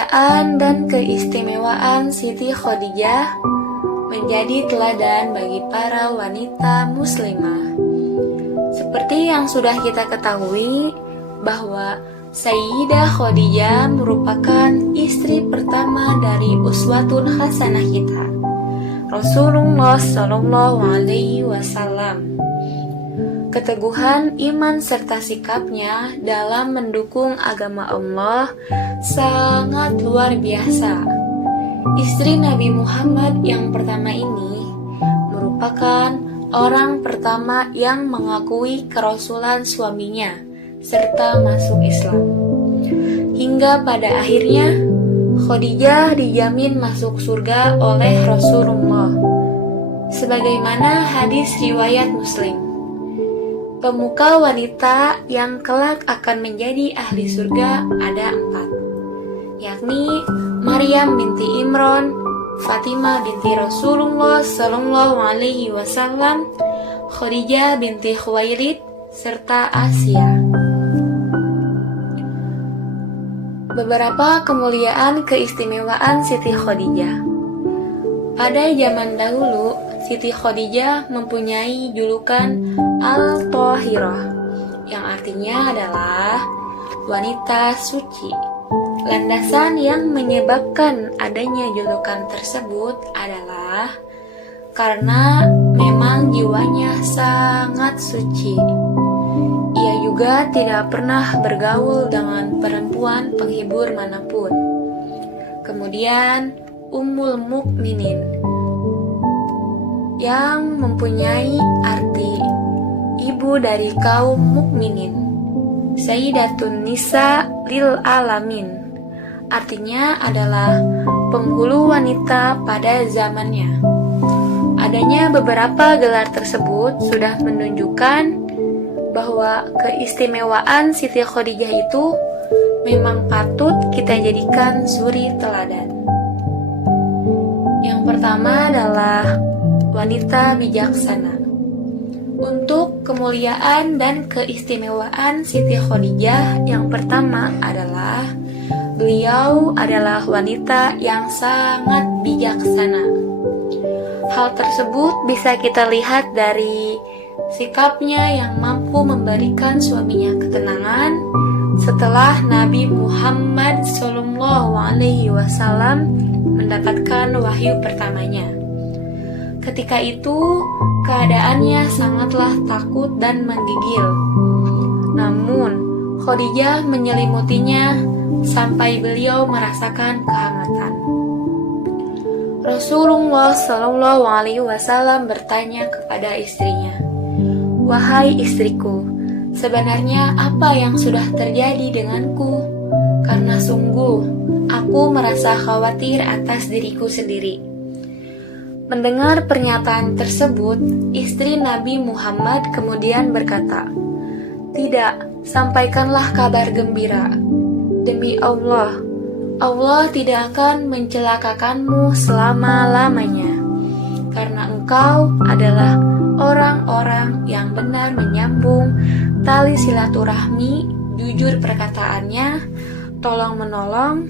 Kemuliaan dan keistimewaan Siti Khadijah menjadi teladan bagi para wanita muslimah. Seperti yang sudah kita ketahui bahwa Sayyidah Khadijah merupakan istri pertama dari uswatun hasanah kita, Rasulullah Shallallahu Alaihi Wasallam. Keteguhan iman serta sikapnya dalam mendukung agama Allah sangat luar biasa. Istri Nabi Muhammad yang pertama ini merupakan orang pertama yang mengakui kerasulan suaminya serta masuk Islam. Hingga pada akhirnya Khadijah dijamin masuk surga oleh Rasulullah. Sebagaimana hadis riwayat Muslim. Pemuka wanita yang kelak akan menjadi ahli surga ada 4, yakni Maryam binti Imran, Fatimah binti Rasulullah Sallallahu Alaihi Wasallam, Khadijah binti Khuwailid, serta Asia. Beberapa kemuliaan keistimewaan Siti Khadijah. Pada zaman dahulu, Siti Khadijah mempunyai julukan Al-Thahirah, yang artinya adalah wanita suci. Landasan yang menyebabkan adanya julukan tersebut adalah karena memang jiwanya sangat suci. Ia juga tidak pernah bergaul dengan perempuan penghibur manapun. Kemudian Ummul Mukminin, yang mempunyai arti ibu dari kaum mukminin. Sayyidatun Nisa lil Alamin, artinya adalah penghulu wanita pada zamannya. Adanya beberapa gelar tersebut sudah menunjukkan bahwa keistimewaan Siti Khadijah itu memang patut kita jadikan suri teladan. Yang pertama adalah wanita bijaksana. Untuk kemuliaan dan keistimewaan Siti Khadijah, yang pertama adalah beliau adalah wanita yang sangat bijaksana. Hal tersebut bisa kita lihat dari sikapnya yang mampu memberikan suaminya ketenangan setelah Nabi Muhammad SAW mendapatkan wahyu pertamanya. Ketika itu, keadaannya sangatlah takut dan menggigil. Namun, Khadijah menyelimutinya sampai beliau merasakan kehangatan. Rasulullah SAW bertanya kepada istrinya, "Wahai istriku, sebenarnya apa yang sudah terjadi denganku? Karena sungguh aku merasa khawatir atas diriku sendiri." Mendengar pernyataan tersebut, istri Nabi Muhammad kemudian berkata, "Tidak, sampaikanlah kabar gembira. Demi Allah, Allah tidak akan mencelakakanmu selama-lamanya, karena engkau adalah orang-orang yang benar menyambung tali silaturahmi, jujur perkataannya, tolong-menolong,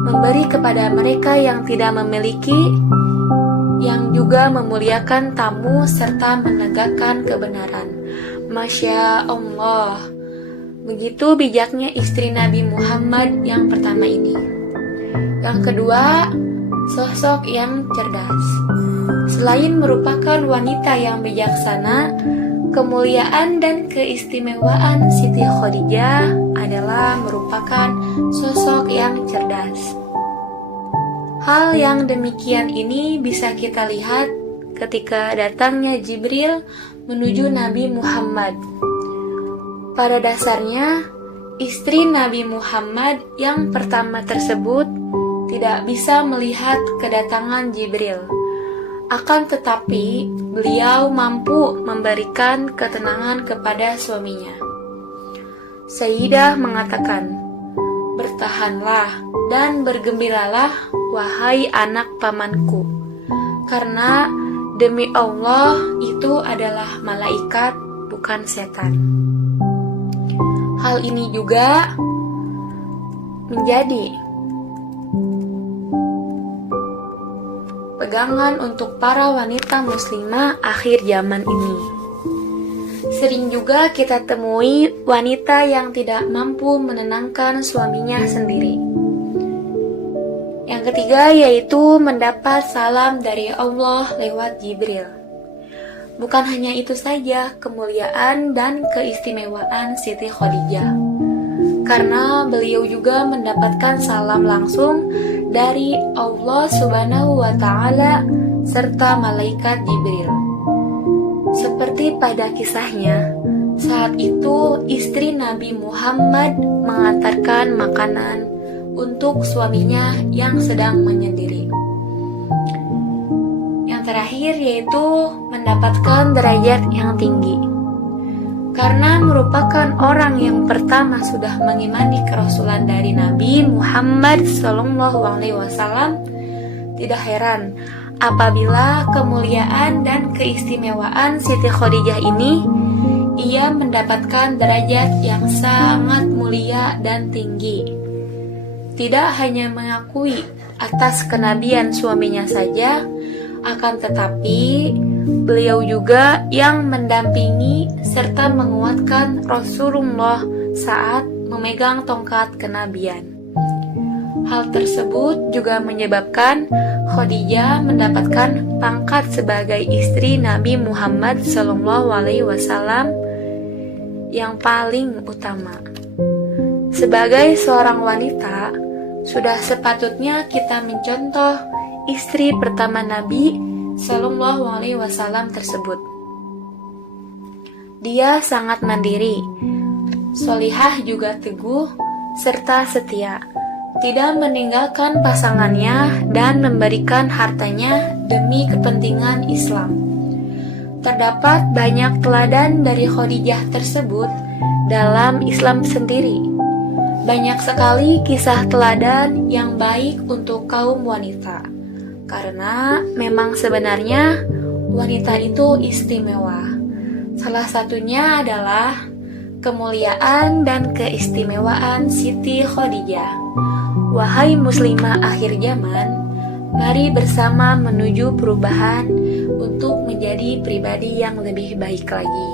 memberi kepada mereka yang tidak memiliki, yang juga memuliakan tamu serta menegakkan kebenaran." Masya Allah. Begitu bijaknya istri Nabi Muhammad yang pertama ini. Yang kedua, sosok yang cerdas. Selain merupakan wanita yang bijaksana, kemuliaan dan keistimewaan Siti Khadijah adalah merupakan sosok yang cerdas. Hal yang demikian ini bisa kita lihat ketika datangnya Jibril menuju Nabi Muhammad. Pada dasarnya, istri Nabi Muhammad yang pertama tersebut tidak bisa melihat kedatangan Jibril. Akan tetapi, beliau mampu memberikan ketenangan kepada suaminya. Sayyidah mengatakan, "Bertahanlah dan bergembiralah, wahai anak pamanku, karena demi Allah itu adalah malaikat, bukan setan." Hal ini juga menjadi pegangan untuk para wanita muslimah akhir zaman ini. Sering juga kita temui wanita yang tidak mampu menenangkan suaminya sendiri. Yang ketiga yaitu mendapat salam dari Allah lewat Jibril. Bukan hanya itu saja kemuliaan dan keistimewaan Siti Khadijah, karena beliau juga mendapatkan salam langsung dari Allah Subhanahu wa Ta'ala serta malaikat Jibril. Seperti pada kisahnya, saat itu istri Nabi Muhammad mengantarkan makanan untuk suaminya yang sedang menyendiri. Yang terakhir yaitu mendapatkan derajat yang tinggi. Karena merupakan orang yang pertama sudah mengimani kerasulan dari Nabi Muhammad SAW, tidak heran apabila kemuliaan dan keistimewaan Siti Khadijah ini ia mendapatkan derajat yang sangat mulia dan tinggi. Tidak hanya mengakui atas kenabian suaminya saja, akan tetapi beliau juga yang mendampingi serta menguatkan Rasulullah saat memegang tongkat kenabian. Hal tersebut juga menyebabkan Khadijah mendapatkan pangkat sebagai istri Nabi Muhammad SAW yang paling utama. Sebagai seorang wanita, sudah sepatutnya kita mencontoh istri pertama Nabi SAW tersebut. Dia sangat mandiri, solihah juga teguh, serta setia, tidak meninggalkan pasangannya dan memberikan hartanya demi kepentingan Islam. Terdapat banyak teladan dari Khadijah tersebut dalam Islam sendiri. Banyak sekali kisah teladan yang baik untuk kaum wanita, karena memang sebenarnya wanita itu istimewa. Salah satunya adalah kemuliaan dan keistimewaan Siti Khadijah. Wahai muslimah akhir zaman, mari bersama menuju perubahan untuk menjadi pribadi yang lebih baik lagi.